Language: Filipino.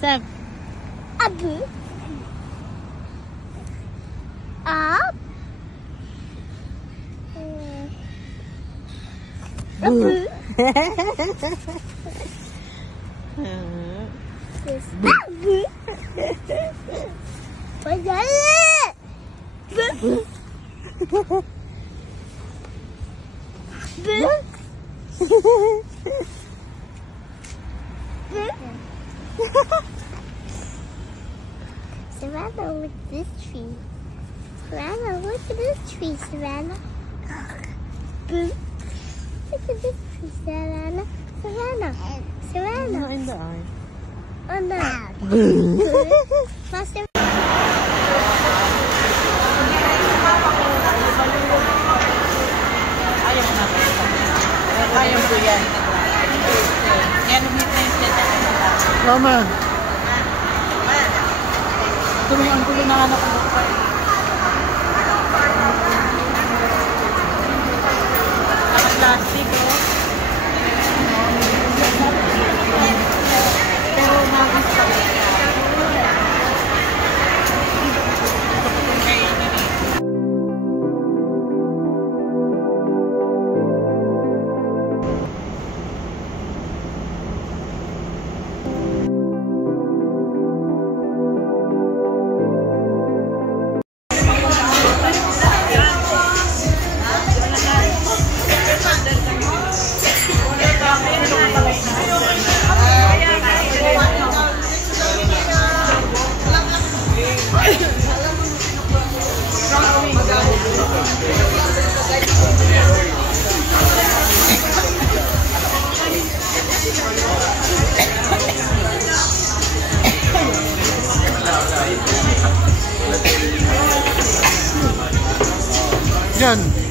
Sam. Abu. Up. Abu. Abu. Bayalı. Bu. Savannah, look at this tree. Savannah, look at this tree, Savannah. Boo. Look at this tree, Savannah. Savannah. Savannah. Not in the eye. Oh no. Boo. Master. Ayaw ko yan. Yan, umit na yung set. Mama. Tuloy ang tuloy na anak ko. Plastic, oh. Pero magis pa rin. Yan.